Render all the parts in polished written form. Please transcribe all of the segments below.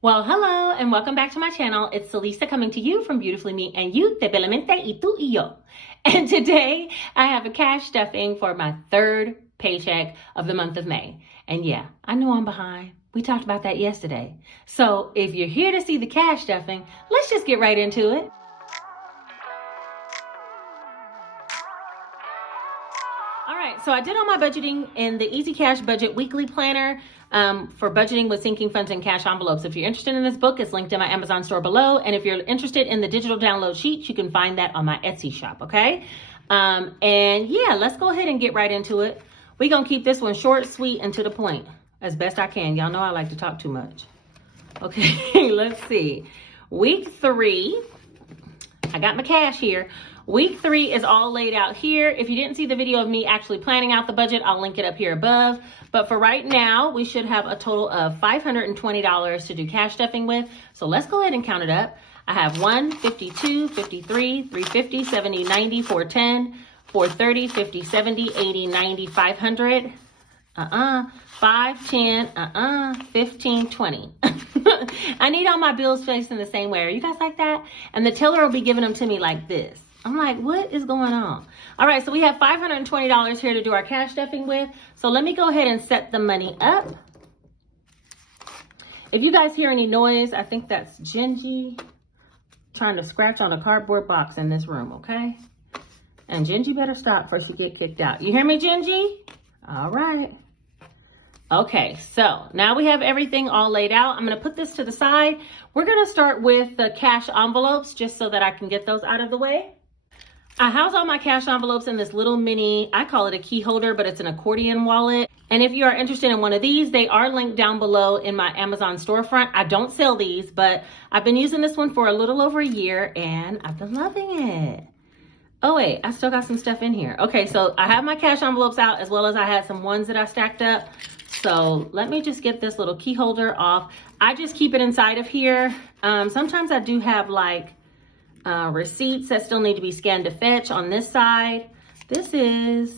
Well, hello and welcome back to my channel. It's Celisa coming to you from Beautifullymeandyou, Beautifullymeandyou. And today I have a cash stuffing for my third paycheck of the month of May. And yeah, I know I'm behind. We talked about that yesterday. So if you're here to see the cash stuffing, let's just get right into it. All right, so I did all my budgeting in the Easy Cash Budget Weekly Planner for budgeting with sinking funds and cash envelopes. If you're interested in this book, it's linked in my Amazon store below. And if you're interested in the digital download sheets, you can find that on my Etsy shop, okay? And yeah, let's go ahead and get right into it. We're going to keep this one short, sweet, and to the point as best I can. Y'all know I like to talk too much. Okay, let's see. Week 3, I got my cash here. Week 3 is all laid out here. If you didn't see the video of me actually planning out the budget, I'll link it up here above. But for right now, we should have a total of $520 to do cash stuffing with. So let's go ahead and count it up. I have 1, 52, 53, 350, 70, 90, 410, 430, 50, 70, 80, 90, 500. 5, 10, 15, 20. I need all my bills facing the same way. Are you guys like that? And the teller will be giving them to me like this. I'm like, what is going on? All right, so we have $520 here to do our cash stuffing with. So let me go ahead and set the money up. If you guys hear any noise, I think that's Gingy trying to scratch on a cardboard box in this room, okay? And Gingy better stop before she get kicked out. You hear me, Gingy? All right. Okay, so now we have everything all laid out. I'm going to put this to the side. We're going to start with the cash envelopes just so that I can get those out of the way. I house all my cash envelopes in this little mini, I call it a key holder, but it's an accordion wallet. And if you are interested in one of these, they are linked down below in my Amazon storefront. I don't sell these, but I've been using this one for a little over a year and I've been loving it. Oh wait, I still got some stuff in here. Okay, so I have my cash envelopes out as well as I had some ones that I stacked up. So let me just get this little key holder off. I just keep it inside of here. Sometimes I do have like receipts that still need to be scanned to fetch on this side. This is,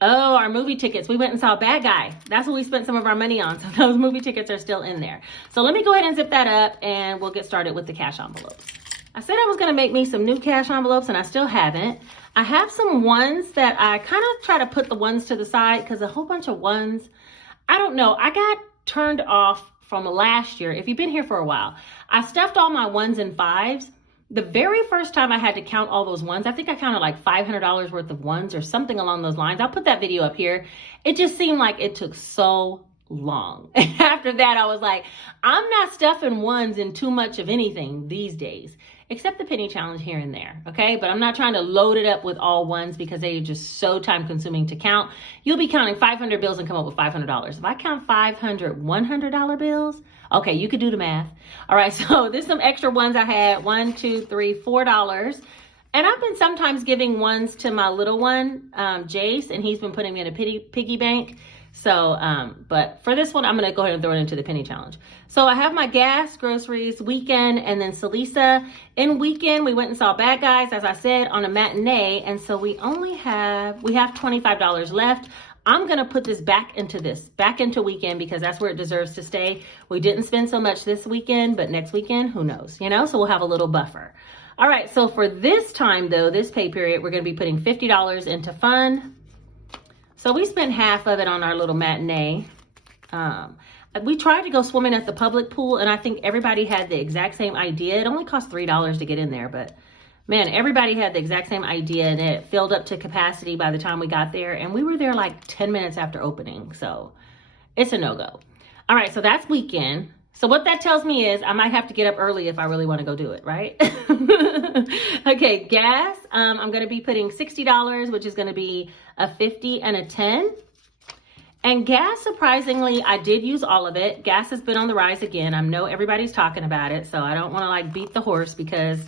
oh, our movie tickets. We went and saw Bad Guy. That's what we spent some of our money on. So those movie tickets are still in there. So let me go ahead and zip that up and we'll get started with the cash envelopes. I said I was going to make me some new cash envelopes and I still haven't. I have some ones that I kind of try to put the ones to the side because a whole bunch of ones, I don't know. I got turned off from last year. If you've been here for a while, I stuffed all my 1s and 5s. The very first time I had to count all those ones, I think I counted like $500 worth of 1s or something along those lines. I'll put that video up here. It just seemed like it took so long. After that, I was like, I'm not stuffing 1s in too much of anything these days, except the penny challenge here and there, okay? But I'm not trying to load it up with all 1s because they're just so time consuming to count. You'll be counting 500 bills and come up with $500. If I count 500 $100 bills, okay, you could do the math. All right, so there's some extra ones I had, $1, $2, $3, $4. And I've been sometimes giving ones to my little one, Jace, and he's been putting me in a piggy bank. So, but for this one, I'm going to go ahead and throw it into the penny challenge. So I have my gas, groceries, weekend, and then Celisa. In weekend, we went and saw Bad Guys, as I said, on a matinee. And so we have $25 left. I'm going to put this back into weekend because that's where it deserves to stay. We didn't spend so much this weekend, but next weekend, who knows, you know, so we'll have a little buffer. All right. So for this time though, this pay period, we're going to be putting $50 into fun. So we spent half of it on our little matinee. We tried to go swimming at the public pool and I think everybody had the exact same idea. It only cost $3 to get in there, but man, everybody had the exact same idea and it filled up to capacity by the time we got there. And we were there like 10 minutes after opening. So it's a no-go. All right, so that's weekend. So what that tells me is I might have to get up early if I really want to go do it, right? Okay, gas. I'm going to be putting $60, which is going to be a 50 and a 10. And gas, surprisingly, I did use all of it. Gas has been on the rise again. I know everybody's talking about it, so I don't want to like beat the horse because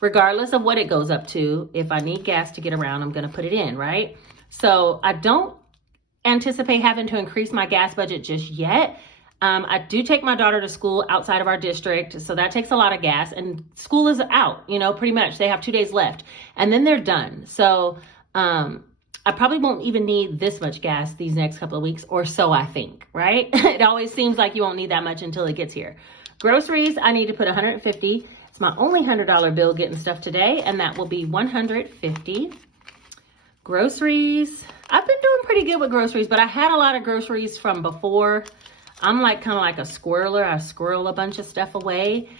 regardless of what it goes up to, if I need gas to get around, I'm going to put it in, right? So I don't anticipate having to increase my gas budget just yet. I do take my daughter to school outside of our district, so that takes a lot of gas, and school is out, you know, pretty much. They have 2 days left, and then they're done. So I I probably won't even need this much gas these next couple of weeks, or so I think, right? It always seems like you won't need that much until it gets here. Groceries, I need to put $150. It's my only $100 bill getting stuff today, and that will be $150. Groceries, I've been doing pretty good with groceries, but I had a lot of groceries from before. I'm like kind of like a squirreler. I squirrel a bunch of stuff away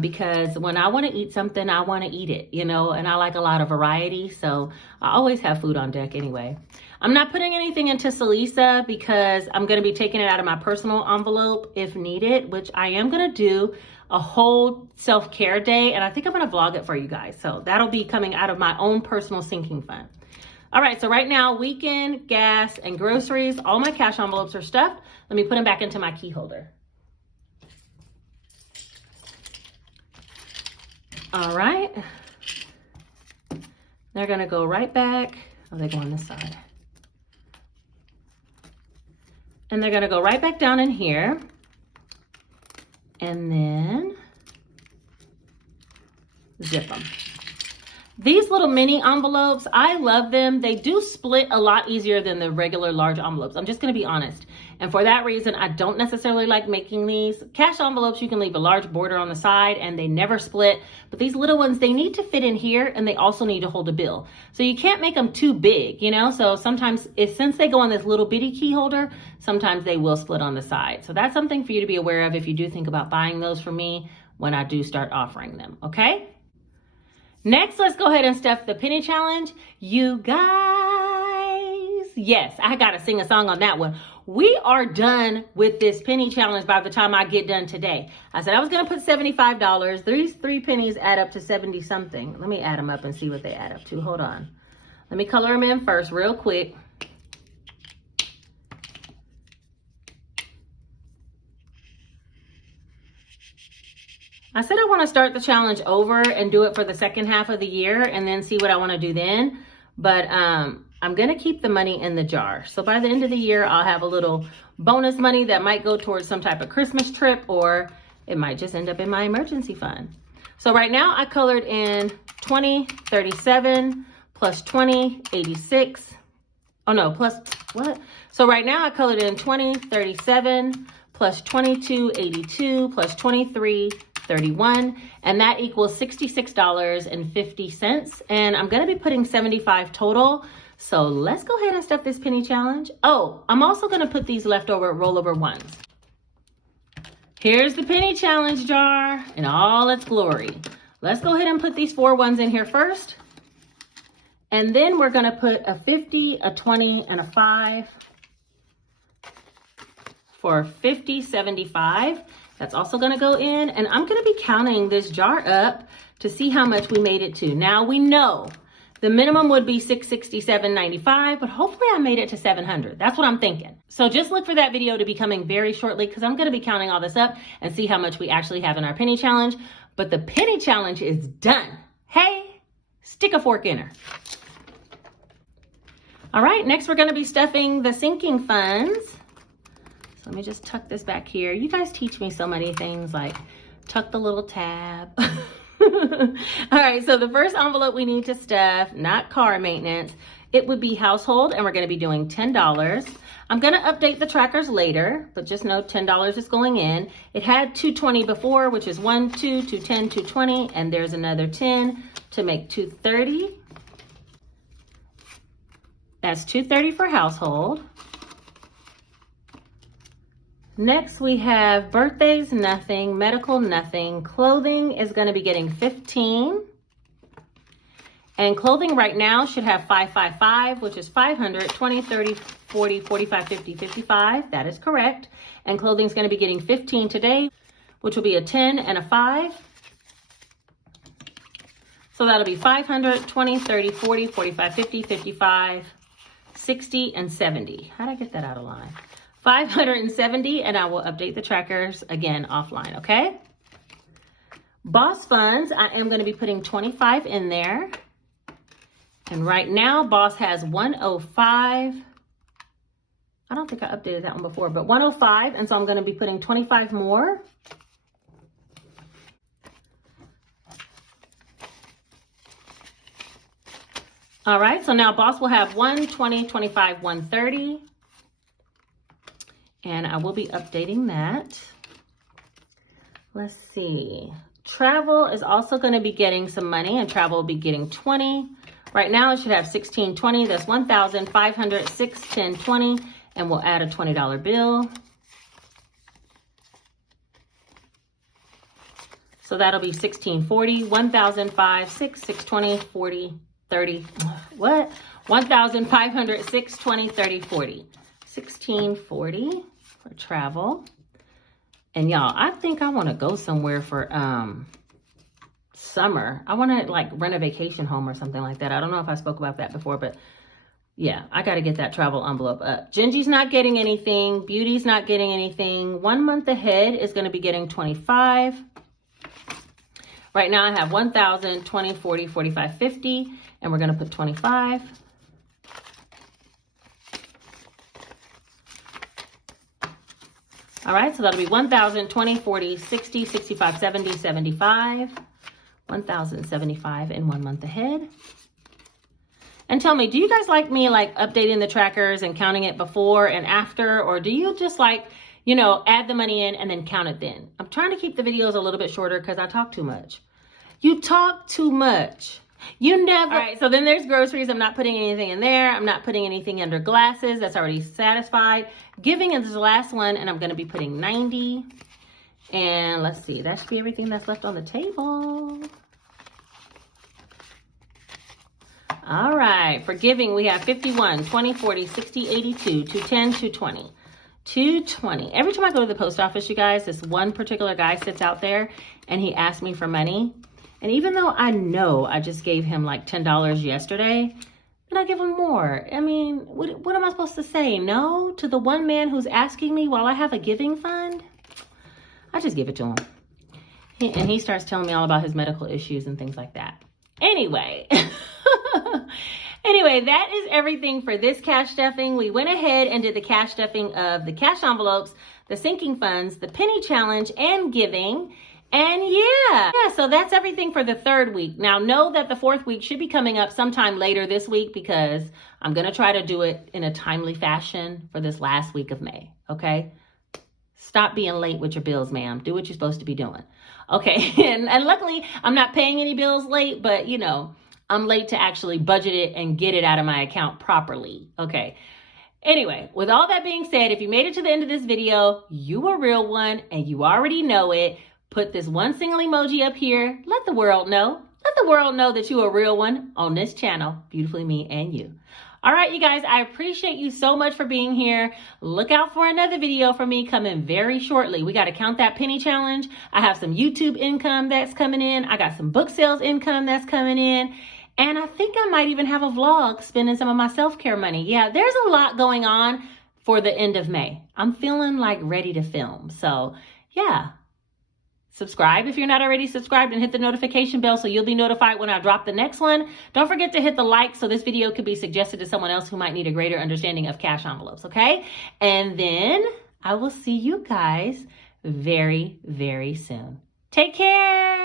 because when I want to eat something, I want to eat it, you know, and I like a lot of variety. So I always have food on deck anyway. I'm not putting anything into Salisa because I'm going to be taking it out of my personal envelope if needed, which I am going to do a whole self-care day. And I think I'm going to vlog it for you guys. So that'll be coming out of my own personal sinking fund. All right, so right now, weekend, gas, and groceries, all my cash envelopes are stuffed. Let me put them back into my key holder. All right. They're gonna go right back. Oh, they go on this side. And they're gonna go right back down in here. And then zip them. These little mini envelopes, I love them. They do split a lot easier than the regular large envelopes. I'm just gonna be honest. And for that reason, I don't necessarily like making these. Cash envelopes, you can leave a large border on the side and they never split. But these little ones, they need to fit in here and they also need to hold a bill. So you can't make them too big, you know? So sometimes, since they go on this little bitty key holder, sometimes they will split on the side. So that's something for you to be aware of if you do think about buying those for me when I do start offering them, okay? Next, let's go ahead and stuff the penny challenge. You guys, yes, I gotta sing a song on that one. We are done with this penny challenge by the time I get done today. I said I was gonna put $75. These 3 pennies add up to 70 something. Let me add them up and see what they add up to. Hold on. Let me color them in first real quick. I said I want to start the challenge over and do it for the second half of the year and then see what I want to do then. But I'm going to keep the money in the jar. So by the end of the year, I'll have a little bonus money that might go towards some type of Christmas trip, or it might just end up in my emergency fund. So right now I colored in 20, 37, plus 20, 86. Oh no, plus what? So right now I colored in 20, 37, plus 22, 82, plus 23, 31, and that equals $66.50. And I'm gonna be putting 75 total. So let's go ahead and stuff this penny challenge. Oh, I'm also gonna put these leftover rollover ones. Here's the penny challenge jar in all its glory. Let's go ahead and put these 4 ones in here first. And then we're gonna put a 50, a 20, and a 5 for 50, 75. That's also gonna go in, and I'm gonna be counting this jar up to see how much we made it to. Now we know the minimum would be $667.95, but hopefully I made it to 700. That's what I'm thinking. So just look for that video to be coming very shortly because I'm gonna be counting all this up and see how much we actually have in our penny challenge. But the penny challenge is done. Hey, stick a fork in her. All right, next we're gonna be stuffing the sinking funds. So let me just tuck this back here. You guys teach me so many things, like tuck the little tab. All right, so the first envelope we need to stuff, not car maintenance, it would be household, and we're gonna be doing $10. I'm gonna update the trackers later, but just know $10 is going in. It had $220 before, which is 1, 2, 210, 220, and there's another 10 to make $230. That's $230 for household. Next, we have birthdays, nothing, medical, nothing. Clothing is going to be getting 15. And clothing right now should have 555, which is 500, 20, 30, 40, 45, 50, 55. That is correct. And clothing is going to be getting 15 today, which will be a 10 and a 5. So that'll be 500, 20, 30, 40, 45, 50, 55, 60, and 70. How'd I get that out of line? 570, and I will update the trackers again offline, okay? Boss funds, I am going to be putting 25 in there. And right now, Boss has 105. I don't think I updated that one before, but 105, and so I'm going to be putting 25 more. All right, so now boss will have 120, 25, 130. And I will be updating that. Let's see. Travel is also going to be getting some money, and travel will be getting 20. Right now it should have 1620. That's 1,500, 6, 10, 20. And we'll add a $20 bill. So that'll be 1640, 1,005, 6, 620, 40, 30. What? 1,500, 6, 20, 30, 40. 1640 for travel. And y'all, I think I want to go somewhere for summer. I want to like rent a vacation home or something like that. I don't know if I spoke about that before, but yeah, I got to get that travel envelope up. Gingy's not getting anything. Beauty's not getting anything. 1 month ahead is going to be getting 25. Right now I have 1,000, 20, 40, 45, 50, and we're going to put 25. All right, so that'll be 1,000, 20, 40, 60, 65, 70, 75. 1,075 in 1 month ahead. And tell me, do you guys like me like updating the trackers and counting it before and after? Or do you just like, you know, add the money in and then count it then? I'm trying to keep the videos a little bit shorter because I talk too much. You talk too much. You never. All right, so then there's groceries. I'm not putting anything in there. I'm not putting anything under glasses. That's already satisfied. Giving is the last one, and I'm going to be putting 90. And let's see, that should be everything that's left on the table. All right, for giving, we have 51, 20, 40, 60, 82, 210, 220. 220. Every time I go to the post office, you guys, this one particular guy sits out there and he asks me for money. And even though I know I just gave him like $10 yesterday, then I give him more. I mean, what am I supposed to say? No to the one man who's asking me while I have a giving fund? I just give it to him. And he starts telling me all about his medical issues and things like that. Anyway. Anyway, that is everything for this cash stuffing. We went ahead and did the cash stuffing of the cash envelopes, the sinking funds, the penny challenge, and giving. And yeah, so that's everything for the third week. Now know that the fourth week should be coming up sometime later this week because I'm going to try to do it in a timely fashion for this last week of May. Okay. Stop being late with your bills, ma'am. Do what you're supposed to be doing. Okay. And luckily I'm not paying any bills late, but you know, I'm late to actually budget it and get it out of my account properly. Okay. Anyway, with all that being said, if you made it to the end of this video, you a real one and you already know it. Put this one single emoji up here. Let the world know. Let the world know that you a real one on this channel, Beautifully Me and You. All right, you guys, I appreciate you so much for being here. Look out for another video from me coming very shortly. We got to count that penny challenge. I have some YouTube income that's coming in. I got some book sales income that's coming in. And I think I might even have a vlog spending some of my self-care money. Yeah, there's a lot going on for the end of May. I'm feeling like ready to film. So yeah. Subscribe if you're not already subscribed and hit the notification bell so you'll be notified when I drop the next one. Don't forget to hit the like so this video could be suggested to someone else who might need a greater understanding of cash envelopes, okay? And then I will see you guys very, very soon. Take care.